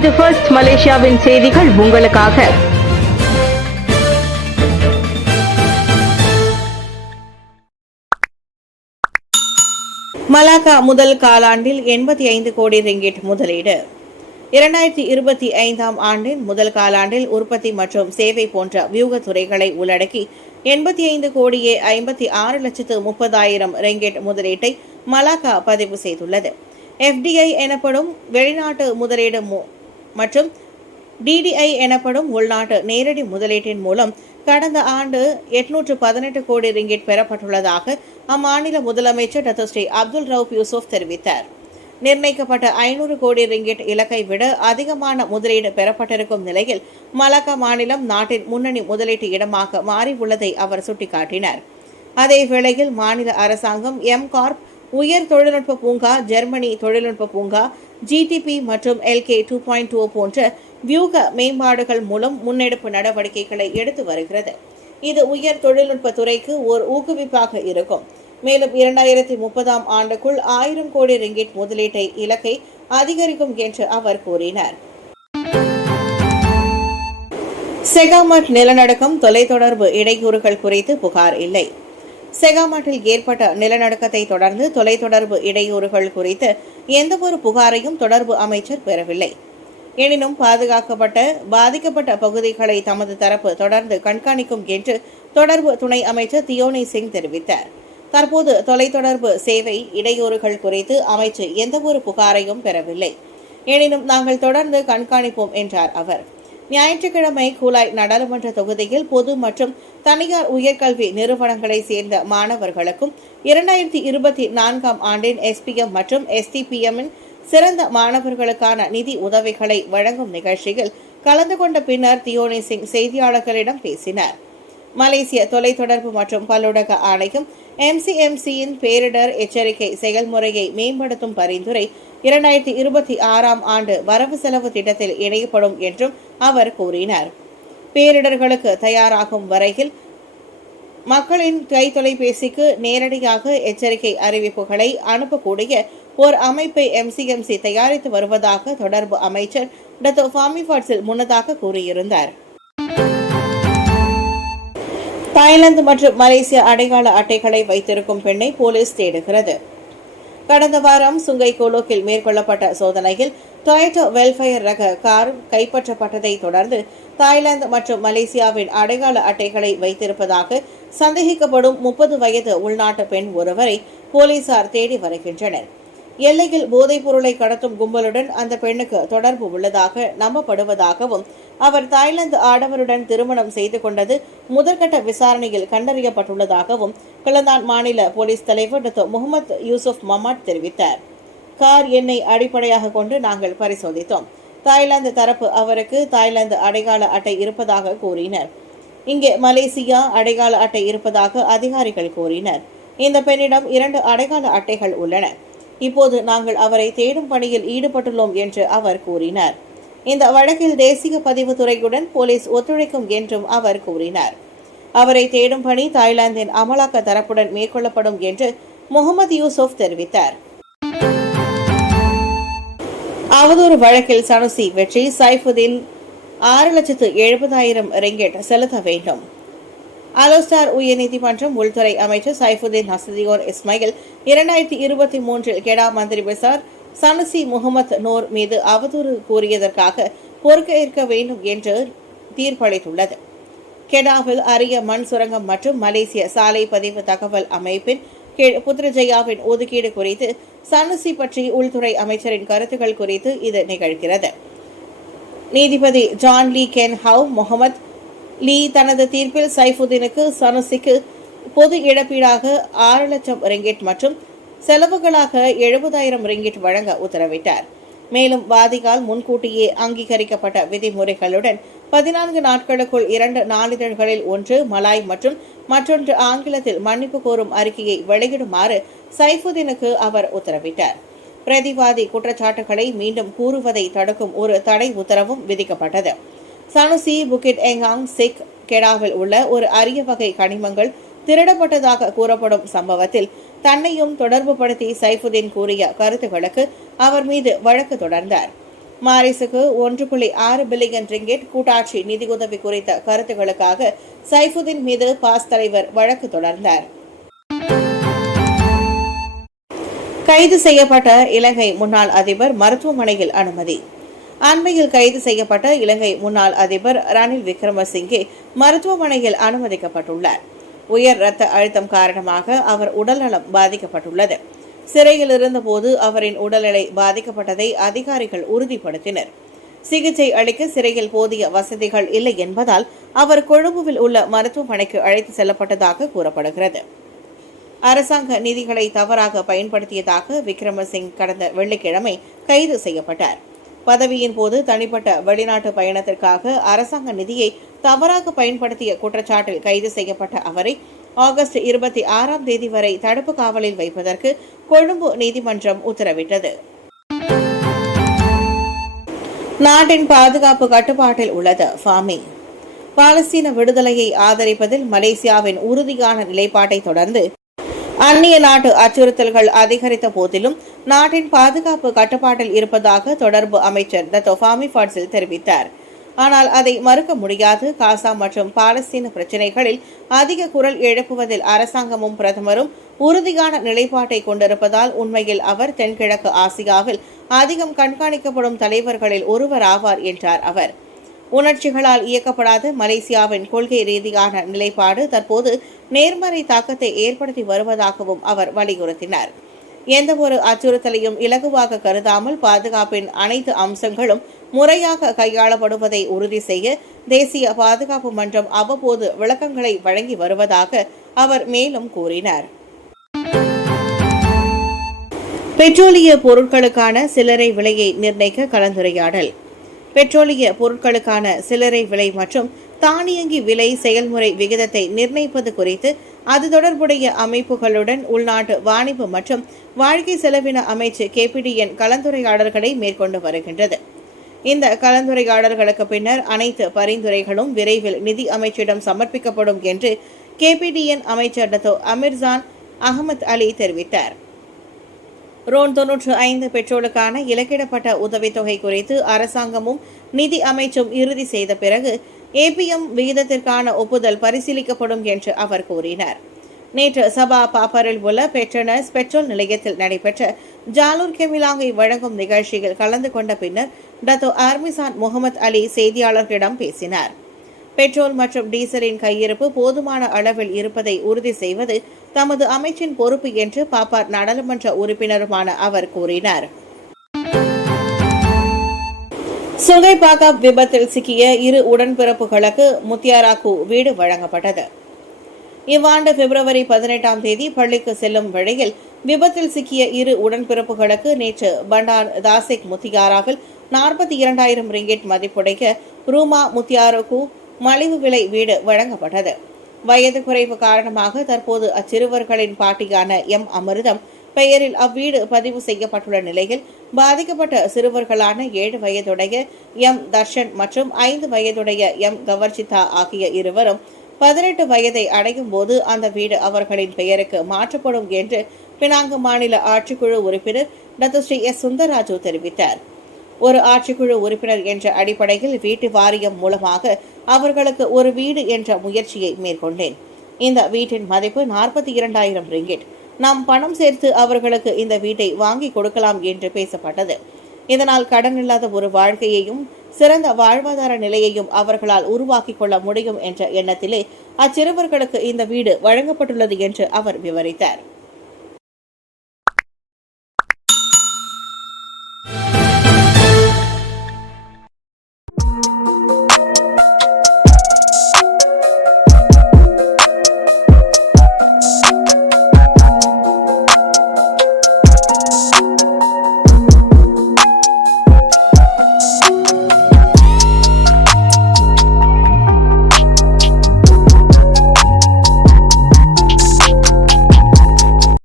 இது ஃபர்ஸ்ட் மலேசியாவின் செய்திகள் உங்களுக்காக. மலாக்கா முதல் காலாண்டில் 85 கோடி ரிங்கிட் முதலீடு. 2025ஆம் ஆண்டின் முதல் காலாண்டில் உற்பத்தி மற்றும் சேவை போன்ற வியூக துறைகளை உள்ளடக்கி 85 கோடியே 56,30,000 ரிங்கிட் முதலீட்டை மலாக்கா பதிவு செய்துள்ளது. FDI எனப்படும் வெளிநாட்டு முதலீடு மற்றும் DDI எனப்படும் உள்நாட்டு நேரடி முதலீட்டின் மூலம் கடந்த ஆண்டு 818 கோடி ரிங்கிட் பெறப்பட்டுள்ளதாக அம்மாநில முதலமைச்சர் டாக்டர் ஸ்ரீ அப்துல் ரவுப் யூசுப் தெரிவித்தார். நிர்ணயிக்கப்பட்ட 500 கோடி ரிங்கிட் இலக்கை விட அதிகமான முதலீடு பெறப்பட்டிருக்கும் நிலையில் மலாக்கா மாநிலம் நாட்டின் முன்னணி முதலீட்டு இடமாக மாறியுள்ளதை அவர் சுட்டிக்காட்டினார். அதே வேளையில் மாநில அரசாங்கம் M-Corp உயர் தொழில்நுட்ப பூங்கா, ஜெர்மனி தொழில்நுட்ப பூங்கா, GTP மற்றும் LK 2.0 போன்ற வியூக மேம்பாடுகள் மூலம் முன்னெடுப்பு நடவடிக்கைகளை எடுத்து வருகிறது. இது உயர் தொழில்நுட்ப துறைக்கு ஓர் ஊக்குவிப்பாக இருக்கும். மேலும் 2030ஆம் ஆண்டுக்குள் 1000 கோடி ரிங்கிட் முதலீட்டை இலக்கை அதிகரிக்கும் என்று அவர் கூறினார். செகாமட் நிலநடுக்கம் தொலைத்தொடர்பு இடையூறுகள் குறித்து புகார் இல்லை. செகாமட்டில் ஏற்பட்ட நிலநடுக்கத்தை தொடர்ந்து தொலைத்தொடர்பு இடையூறுகள் குறித்து எந்தவொரு புகாரையும் தொடர்பு அமைச்சர் பெறவில்லை. எனினும் பாதிக்கப்பட்ட பகுதிகளை தமது தரப்பு தொடர்ந்து கண்காணிக்கும் என்று தொடர்பு துணை அமைச்சர் தியோனி சிங் தெரிவித்தார். தற்போது தொலைத்தொடர்பு சேவை இடையூறுகள் குறித்து அமைச்சர் எந்தவொரு புகாரையும் பெறவில்லை. எனினும் நாங்கள் தொடர்ந்து கண்காணிப்போம் என்றார் அவர். ஞாயிற்றுக்கிழமை கூலாய் நாடாளுமன்ற தொகுதியில் பொது மற்றும் தனியார் உயர்கல்வி நிறுவனங்களைச் சேர்ந்த மாணவர்களுக்கும் 2024ஆம் ஆண்டின் SPM மற்றும் STPM-இன் சிறந்த மாணவர்களுக்கான நிதி உதவிகளை வழங்கும் நிகழ்ச்சியில் கலந்து கொண்ட பின்னர் தியோனி சிங் செய்தியாளர்களிடம் பேசினார். மலேசிய தொலைத்தொடர்பு மற்றும் பல்லுலக ஆணையம் MCMC-யின் பேரிடர் எச்சரிக்கை செயல்முறையை மேம்படுத்தும் பரிந்துரை 2026ஆம் ஆண்டு வரவு செலவு திட்டத்தில் இணைக்கப்படும் என்றும் அவர் கூறினார். பேரிடர்களுக்கு தயாராகும் வரையில் மக்களின் கைத்தொலைபேசிக்கு நேரடியாக எச்சரிக்கை அறிவிப்புகளை அனுப்பக்கூடிய ஓர் அமைப்பை MCMC தயாரித்து வருவதாக தொடர்பு அமைச்சர் டாக்டர் ஃபாமி ஃபாட்சில் முன்னதாக கூறியிருந்தார். தாய்லாந்து மற்றும் மலேசிய அடையாள அட்டைகளை வைத்திருக்கும் பெண்ணை போலீஸ் தேடுகிறது. கடந்த வாரம் சுங்கை கோலோக்கில் மேற்கொள்ளப்பட்ட சோதனையில் டொயோட்டா வெல்ஃபயர் ரக கார் கைப்பற்றப்பட்டதை தொடர்ந்து தாய்லாந்து மற்றும் மலேசியாவின் அடையாள அட்டைகளை வைத்திருப்பதாக சந்தேகிக்கப்படும் 30 வயது உள்நாட்டு பெண் ஒருவரை போலீசார் தேடி வருகின்றனர். எல்லையில் போதைப் பொருளை கடத்தும் கும்பலுடன் அந்த பெண்ணுக்கு தொடர்பு உள்ளதாக நம்பப்படுவதாகவும் அவர் தாய்லாந்து ஆடவருடன் திருமணம் செய்து கொண்டது முதற்கட்ட விசாரணையில் கண்டறியப்பட்டுள்ளதாகவும் கிளந்தான் மாநில போலீஸ் தலைவர் டாக்டர் முகமது யூசுப் மமாட் தெரிவித்தார். கார் எண்ணை அடிப்படையாக கொண்டு நாங்கள் பரிசோதித்தோம். தாய்லாந்து தரப்பு அவருக்கு தாய்லாந்து அடையாள அட்டை இருப்பதாக கூறினர். இங்கே மலேசியா அடையாள அட்டை இருப்பதாக அதிகாரிகள் கூறினர். இந்த பெண்ணிடம் 2 அடையாள அட்டைகள் உள்ளன. இப்போது நாங்கள் அவரை தேடும் பணியில் ஈடுபட்டுள்ளோம் என்று அவர் கூறினார். இந்த வழக்கில் தேசிய பதிவுத்துறையுடன் போலீஸ் ஒத்துழைக்கும் என்றும் அவர் கூறினார். அவரை தேடும் பணி தாய்லாந்தின் அமலாக்க தரப்புடன் மேற்கொள்ளப்படும் என்று முகமது யூசுப் தெரிவித்தார். அவதூறு வழக்கில் சனுசி வெற்றி, சைஃபுதீன் 6,70,000 ரிங்கிட் செலுத்த வேண்டும். அலோஸ்டார் உயர்நீதிமன்றம் உள்துறை அமைச்சர் சைஃபுதீன் ஹசதியோர் இஸ்மாயில் 2023இல் கெடா மந்திரி பிசார் சனுசி முகமது நூர் மீது அவதூறு கூறியதற்காக பொறுப்பேற்க வேண்டும் என்று தீர்ப்பளித்துள்ளது. கெடாவில் அரிய மண் சுரங்கம் மற்றும் மலேசிய சாலை பதிவு தகவல் அமைப்பின் கீழ் புத்ரஜயாவின் ஒதுக்கீடு குறித்து சனுசி பற்றி உள்துறை அமைச்சரின் கருத்துக்கள் குறித்து இது நிகழ்கிறது. நீதிபதி John Lee Ken How Mohamed Lee தனது தீர்ப்பில் சைஃபுதீனுக்கு சனுசிக்கு பொது இழப்பீடாக 6 லட்சம் ரிங்கிட் மற்றும் செலவுகளாக 70,000 ரிங்கிட் வழங்க உத்தரவிட்டார். மேலும் வாதிகால் முன்கூட்டியே அங்கீகரிக்கப்பட்ட விதிமுறைகளுடன் 14 நாட்களுக்குள் 2 நாளிதழ்களில் ஒன்று மலாய் மற்றும் மற்றொன்று ஆங்கிலத்தில் மன்னிப்பு கோரும் அறிக்கையை வெளியிடுமாறு சைஃபுதீனுக்கு அவர் உத்தரவிட்டார். பிரதிவாதி குற்றச்சாட்டுகளை மீண்டும் கூறுவதை தடுக்கும் ஒரு தடை உத்தரவும் விதிக்கப்பட்டது. சனுசி புக்கிட் எங்காங் சிக் கெடாவில் உள்ள ஒரு அரிய வகை கனிமங்கள் திருடப்பட்டதாக கூறப்படும் சம்பவத்தில் தன்னையும் தொடர்பு படுத்தி சைஃபுதீன் கூறிய கருத்துக்களுக்கு அவர் மீது வழக்கு தொடர்ந்தார். மாரிஸுக்கு 1.6 பில்லியன் ரிங்கெட் கூட்டாட்சி நிதியுதவி குறித்த கருத்துக்களுக்காக சைஃபுதீன் மீது பாஸ் தலைவர் வழக்கு தொடர்ந்தார். கைது செய்யப்பட்ட இலங்கை முன்னாள் அதிபர் மருத்துவமனையில் அனுமதி. அண்மையில் கைது செய்யப்பட்ட இலங்கை முன்னாள் அதிபர் ரணில் விக்ரமசிங்கே மருத்துவமனையில் அனுமதிக்கப்பட்டுள்ளார். உயர் இரத்த அழுத்தம் காரணமாக அவர் உடல்நலம் பாதிக்கப்பட்டுள்ளது. சிறையில் இருந்தபோது அவரின் உடல்நிலை பாதிக்கப்பட்டதை அதிகாரிகள் உறுதிப்படுத்தினர். சிகிச்சை அளிக்க சிறையில் போதிய வசதிகள் இல்லை என்பதால் அவர் கொழும்புவில் உள்ள மருத்துவமனைக்கு அழைத்து செல்லப்பட்டதாக கூறப்படுகிறது. அரசாங்க நிதிகளை தவறாக பயன்படுத்தியதாக விக்ரமசிங் கடந்த வெள்ளிக்கிழமை கைது செய்யப்பட்டார். பதவியின் போது தனிப்பட்ட வெளிநாட்டு பயணத்திற்காக அரசாங்க நிதியை தவறாக பயன்படுத்திய குற்றச்சாட்டில் கைது செய்யப்பட்ட அவரை ஆகஸ்ட் 26ஆம் தேதி வரை தடுப்பு காவலில் வைப்பதற்கு கொழும்பு நீதிமன்றம் உத்தரவிட்டது. நாட்டின் பாதுகாப்பு கட்டுப்பாட்டில் உள்ளது ஃபாமி. பாலஸ்தீன விடுதலையை ஆதரிப்பதில் மலேசியாவின் உறுதியான நிலைப்பாட்டை தொடர்ந்து அந்நிய நாட்டு அச்சுறுத்தல்கள் அதிகரித்த போதிலும் நாட்டின் பாதுகாப்பு கட்டுப்பாட்டில் இருப்பதாக தொடர்பு அமைச்சர் டத்தோ ஃபாமி ஃபாட்சில் தெரிவித்தார். ஆனால் அதை மறுக்க முடியாது. காசா மற்றும் பாலஸ்தீன பிரச்சினைகளில் அதிக குரல் எழுப்புவதில் அரசாங்கமும் பிரதமரும் உறுதியான நிலைப்பாட்டை கொண்டிருப்பதால் உண்மையில் அவர் தென்கிழக்கு ஆசியாவில் அதிகம் கண்காணிக்கப்படும் தலைவர்களில் ஒருவராவார் என்றார் அவர். உணர்ச்சிகளால் இயக்கப்படாத மலேசியாவின் கொள்கை ரீதியான நிலைப்பாடு தற்போது நேர்மறை தாக்கத்தை ஏற்படுத்தி வருவதாகவும் அவர் வலியுறுத்தினார். எந்தவொரு அச்சுறுத்தலையும் இலகுவாக கருதாமல் பாதுகாப்பின் அனைத்து அம்சங்களும் முறையாக கையாளப்படுவதை உறுதி செய்ய தேசிய பாதுகாப்பு மன்றம் அவ்வப்போது விளக்கங்களை வழங்கி வருவதாக அவர் மேலும் கூறினார். பெட்ரோலிய பொருட்களுக்கான சில்லறை விலையை நிர்ணயிக்க கலந்துரையாடல். பெட்ரோலிய பொருட்களுக்கான சில்லறை விலை மற்றும் தானியங்கி விலை செயல்முறை விகிதத்தை நிர்ணயிப்பது குறித்து அது தொடர்புடைய அமைப்புகளுடன் உள்நாட்டு வாணிபு மற்றும் வாழ்க்கை செலவின அமைச்சு KPDN கலந்துரையாடல்களை மேற்கொண்டு வருகின்றது. இந்த கலந்துரையாடல்களுக்கு பின்னர் அனைத்து பரிந்துரைகளும் விரைவில் நிதி அமைச்சிடம் சமர்ப்பிக்கப்படும் என்று KPDN அமைச்சர் டத்தோ அமீர்சான் அகமது அலி தெரிவித்தார். ரோன் 95 பெட்ரோலுக்கான இலக்கிடப்பட்ட உதவித்தொகை குறித்து அரசாங்கமும் நிதி அமைச்சும் இறுதி செய்த பிறகு APM விகிதத்திற்கான ஒப்புதல் பரிசீலிக்கப்படும் என்று அவர் கூறினார். நேற்று சபா பாப்பரில் உள்ள பெட்ரோனஸ் பெட்ரோல் நிலையத்தில் நடைபெற்ற ஜாலூர் கெமிலாங்கை வழங்கும் நிகழ்ச்சியில் கலந்து கொண்ட பின்னர் டத்தோ அர்மிசான் முகமது அலி செய்தியாளர்களிடம் பேசினார். பெட்ரோல் மற்றும் டீசலின் கையிருப்பு போதுமான அளவில் இருப்பதை உறுதி செய்வது தமது அமைச்சின் பொறுப்பு என்று பாப்பார் நாடாளுமன்ற உறுப்பினருமான அவர் கூறினார். சுங்கைப்பாக்கா விபத்தில் சிக்கிய 2 உடன்பிறப்புகளுக்கு முத்தியாராக்கு வீடு வழங்கப்பட்டது. இவ்வாண்டு பிப்ரவரி 18ஆம் தேதி பள்ளிக்கு செல்லும் வழியில் விபத்தில் சிக்கிய 2 உடன்பிறப்புகளுக்கு நேற்று பண்டார் தாசிக் முத்தியாராவில் 42,000 ரிங்கெட் மதிப்புடைய ரூமா முத்தியாராக்கு மலிவு விலை வீடு வழங்கப்பட்டது. வயது குறைவு காரணமாக தற்போது அச்சிறுவர்களின் பாட்டியான அமிர்தம் பெயரில் அவ்வீடு பதிவு செய்யப்பட்டுள்ள நிலையில் பாதிக்கப்பட்ட சிறுவர்களான 7 வயதுடைய தர்ஷன் மற்றும் 5 வயதுடைய கவர்ஜிதா ஆகிய இருவரும் 18 வயதை அடையும் போது அந்த வீடு அவர்களின் பெயருக்கு மாற்றப்படும் என்று பினாங்கு மாநில ஆட்சிக்குழு உறுப்பினர் டத்தோ ஸ்ரீ எஸ் சுந்தரராஜு தெரிவித்தார். ஒரு ஆட்சிக்குழு உறுப்பினர் என்ற அடிப்படையில் வீட்டு வாரியம் மூலமாக அவர்களுக்கு ஒரு வீடு என்ற முயற்சியை மேற்கொண்டேன். இந்த வீட்டின் மதிப்பு 42,000 ரிங்கெட். நாம் பணம் சேர்த்து அவர்களுக்கு இந்த வீட்டை வாங்கி கொடுக்கலாம் என்று பேசப்பட்டது. இதனால் கடன் இல்லாத ஒரு வாழ்க்கையையும் சிறந்த வாழ்வாதார நிலையையும் அவர்களால் உருவாக்கிக் கொள்ள முடியும் என்ற எண்ணத்திலே அச்சிறுவர்களுக்கு இந்த வீடு வழங்கப்பட்டுள்ளது என்று அவர் விவரித்தார்.